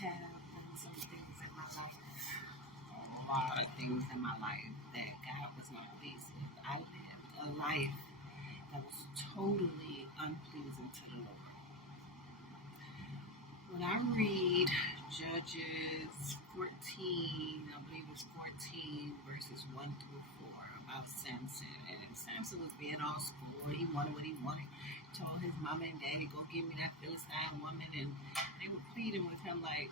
have done some things in my life, a lot of things in my life that God was not pleased with. I lived a life that was totally unpleasing to the Lord. When I read Judges 14, I believe it's 14 verses 1 through 4 about Samson. And Samson was being all spoiled. He wanted what he wanted. He told his mama and daddy, go give me that Philistine woman. And they were pleading with him like,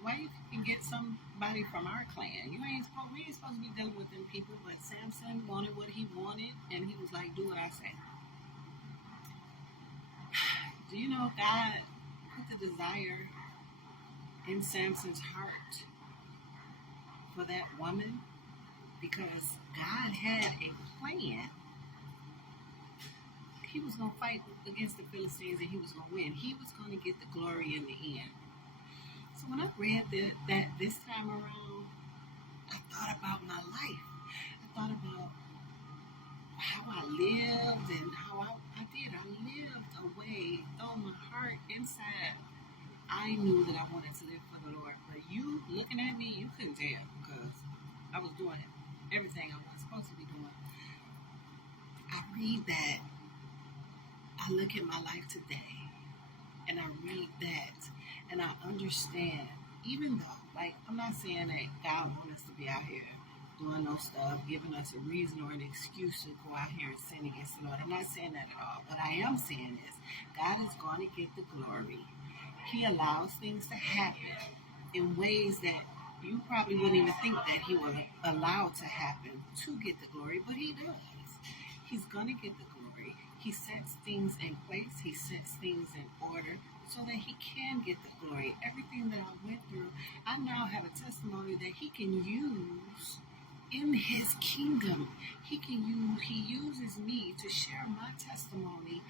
why you can get somebody from our clan? We ain't supposed to be dealing with them people. But Samson wanted what he wanted. And he was like, do what I say. Do you know God put the desire in Samson's heart for that woman? Because God had a plan. He was going to fight against the Philistines and he was going to win. He was going to get the glory in the end. So when I read that this time around, I thought about my life. I thought about how I lived and how I did. I lived a way, though my heart inside, I knew that I wanted to live for the Lord. But you looking at me, you couldn't tell because I was doing everything I was supposed to be doing. I read that. I look at my life today and I read that and I understand, even though, like, I'm not saying that God wants us to be out here doing no stuff, giving us a reason or an excuse to go out here and sin against the Lord. I'm not saying that at all. What I am saying is God is going to get the glory. He allows things to happen in ways that you probably wouldn't even think that he will allow to happen to get the glory, but he does. He's going to get the glory. He sets things in place. He sets things in order so that he can get the glory. Everything that I went through, I now have a testimony that he can use in his kingdom. He uses me to share my testimony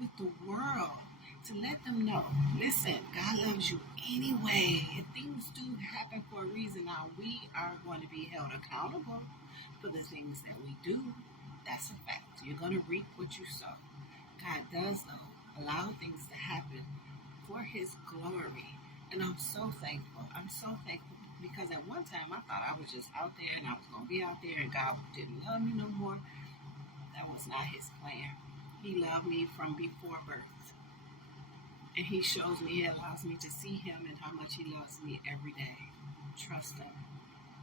with the world, to let them know, listen, God loves you anyway. And things do happen for a reason. Now, we are going to be held accountable for the things that we do. That's a fact. You're going to reap what you sow. God does, though, allow things to happen for his glory. And I'm so thankful. I'm so thankful because at one time I thought I was just out there and I was going to be out there and God didn't love me no more. That was not his plan. He loved me from before birth. And he shows me, he allows me to see him and how much he loves me every day. Trust him.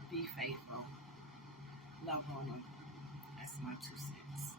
Be faithful. Love on him. That's my 2 cents.